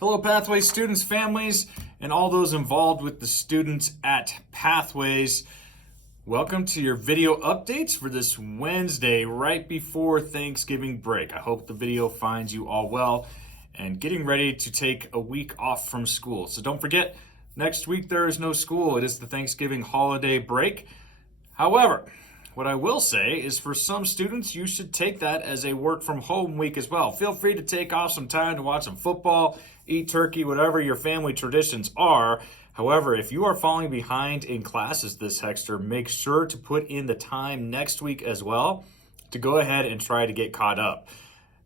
Hello, Pathways students, families, and all those involved with the students at Pathways. Welcome to your video updates for this Wednesday, right before Thanksgiving break. I hope the video finds you all well and getting ready to take a week off from school. So don't forget, next week there is no school. It is the Thanksgiving holiday break. However, what I will say is for some students, you should take that as a work from home week as well. Feel free to take off some time to watch some football, eat turkey, whatever your family traditions are. However, if you are falling behind in classes this Hexter, make sure to put in the time next week as well to go ahead and try to get caught up,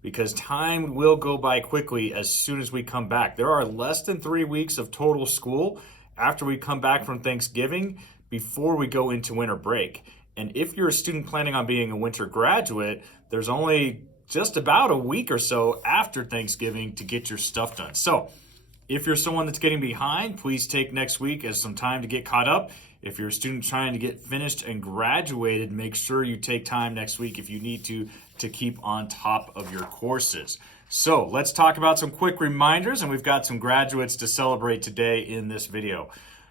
because time will go by quickly as soon as we come back. There are less than 3 weeks of total school after we come back from Thanksgiving before we go into winter break. And if you're a student planning on being a winter graduate, there's only just about a week or so after Thanksgiving to get your stuff done. So if you're someone that's getting behind, please take next week as some time to get caught up. If you're a student trying to get finished and graduated, make sure you take time next week if you need to keep on top of your courses. So let's talk about some quick reminders, and we've got some graduates to celebrate today in this video.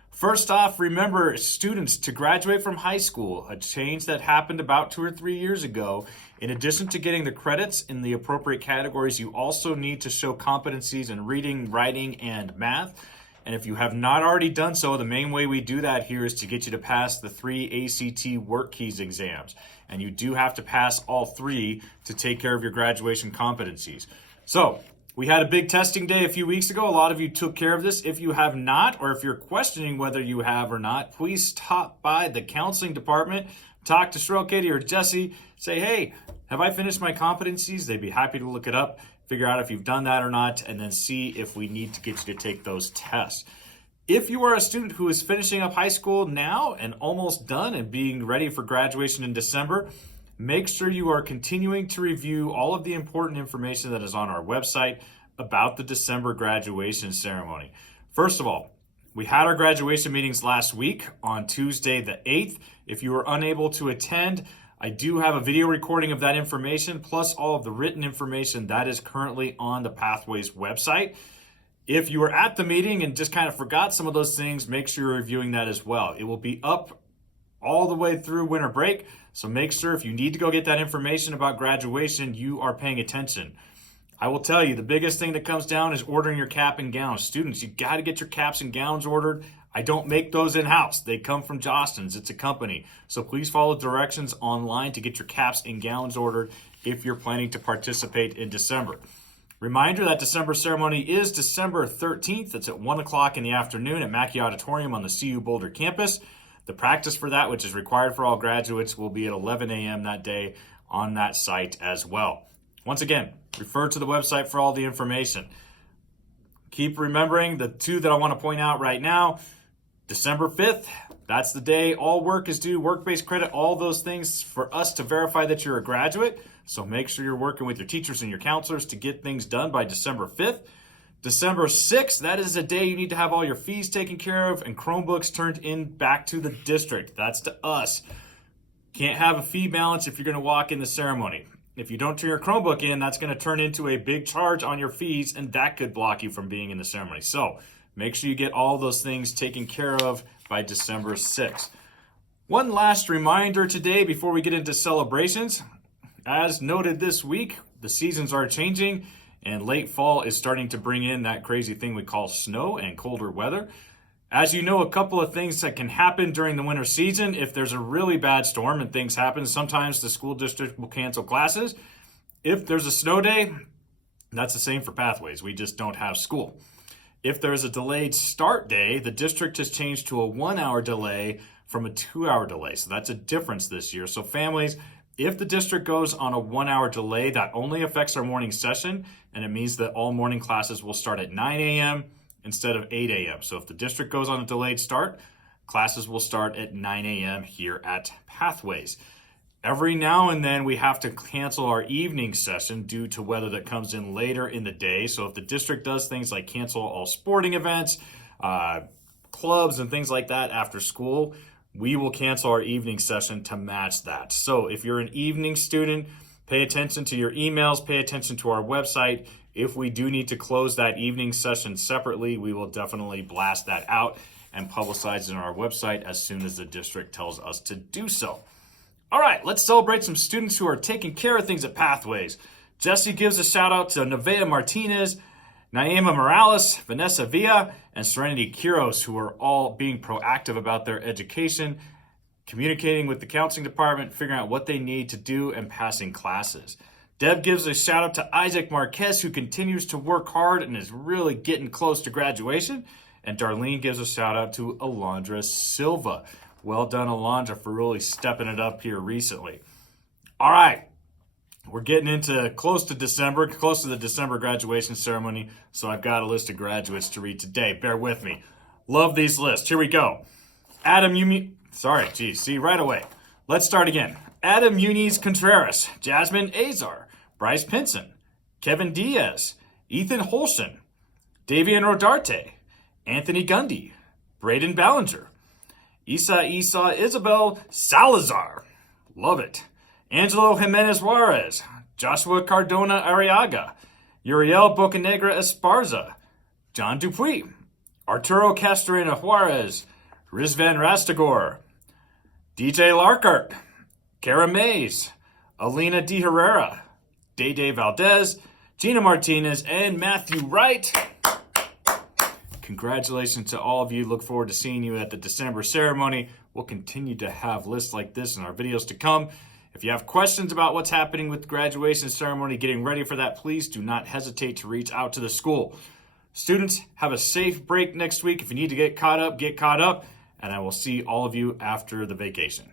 First off, remember students to graduate from high school, a change that happened about 2 or 3 years ago. In addition to getting the credits in the appropriate categories, you also need to show competencies in reading, writing, and math. And if you have not already done so, the main way we do that here is to get you to pass the 3 ACT Work Keys exams. And you do have to pass all 3 to take care of your graduation competencies. So, we had a big testing day a few weeks ago. A lot of you took care of this. If you have not, or if you're questioning whether you have or not, please stop by the counseling department, talk to Cheryl, Katie, or Jesse. Say, hey, have I finished my competencies? They'd be happy to look it up, figure out if you've done that or not, and then see if we need to get you to take those tests. If you are a student who is finishing up high school now and almost done and being ready for graduation in December, make sure you are continuing to review all of the important information that is on our website about the December graduation ceremony. First of all, we had our graduation meetings last week on Tuesday the 8th. If you were unable to attend, I do have a video recording of that information, plus all of the written information that is currently on the Pathways website. If you were at the meeting and just kind of forgot some of those things, make sure you're reviewing that as well. It will be up all the way through winter break, so make sure if you need to go get that information about graduation, you are paying attention. I will tell you, the biggest thing that comes down is ordering your cap and gowns. Students, you got to get your caps and gowns ordered. I don't make those in-house. They come from Jostens. It's a company. So please follow directions online to get your caps and gowns ordered if you're planning to participate in December. Reminder that December ceremony is December 13th. It's at 1 o'clock in the afternoon at Mackey Auditorium on the CU Boulder campus. The practice for that, which is required for all graduates, will be at 11 a.m. that day on that site as well. Once again, refer to the website for all the information. Keep remembering the 2 that I want to point out right now. December 5th, that's the day all work is due, work-based credit, all those things for us to verify that you're a graduate. So make sure you're working with your teachers and your counselors to get things done by December 5th. December 6th, that is a day you need to have all your fees taken care of and Chromebooks turned in back to the district. That's to us. Can't have a fee balance if you're going to walk in the ceremony. If you don't turn your Chromebook in, that's going to turn into a big charge on your fees, and that could block you from being in the ceremony. So make sure you get all those things taken care of by December 6th. One last reminder today before we get into celebrations. As noted this week, the seasons are changing, and late fall is starting to bring in that crazy thing we call snow and colder weather. As you know, a couple of things that can happen during the winter season. If there's a really bad storm and things happen, sometimes the school district will cancel classes. If there's a snow day, that's the same for Pathways. We just don't have school. If there's a delayed start day, the district has changed to a 1-hour delay from a 2-hour delay. So that's a difference this year. So families, if the district goes on a 1-hour delay, that only affects our morning session, and it means that all morning classes will start at 9 a.m. instead of 8 a.m. So if the district goes on a delayed start, classes will start at 9 a.m. here at Pathways. Every now and then we have to cancel our evening session due to weather that comes in later in the day. So if the district does things like cancel all sporting events, clubs and things like that after school, we will cancel our evening session to match that. So if you're an evening student, pay attention to your emails, pay attention to our website. If we do need to close that evening session separately, we will definitely blast that out and publicize it on our website as soon as the district tells us to do so. All right, let's celebrate some students who are taking care of things at Pathways. Jesse gives a shout out to Nevaeh Martinez, Naima Morales, Vanessa Villa, and Serenity Quiros, who are all being proactive about their education, communicating with the counseling department, figuring out what they need to do, and passing classes. Deb gives a shout out to Isaac Marquez, who continues to work hard and is really getting close to graduation. And Darlene gives a shout out to Alondra Silva. Well done, Alondra, for really stepping it up here recently. All right, we're getting into close to the December graduation ceremony, so I've got a list of graduates to read today. Bear with me. Love these lists. Here we go. Right away. Let's start again. Adam Muniz Contreras, Jasmine Azar, Bryce Pinson, Kevin Diaz, Ethan Holshin, Davian Rodarte, Anthony Gundy, Braden Ballinger, Isa Isabel Salazar, love it, Angelo Jimenez Juarez, Joshua Cardona Arriaga, Uriel Bocanegra Esparza, John Dupuy, Arturo Castorena Juarez, Rizvan Rastagor, DJ Larkart, Kara Mays, Alina De Herrera, Day Valdez, Gina Martinez, and Matthew Wright. Congratulations to all of you. Look forward to seeing you at the December ceremony. We'll continue to have lists like this in our videos to come. If you have questions about what's happening with the graduation ceremony, getting ready for that, please do not hesitate to reach out to the school. Students, have a safe break next week. If you need to get caught up, and I will see all of you after the vacation.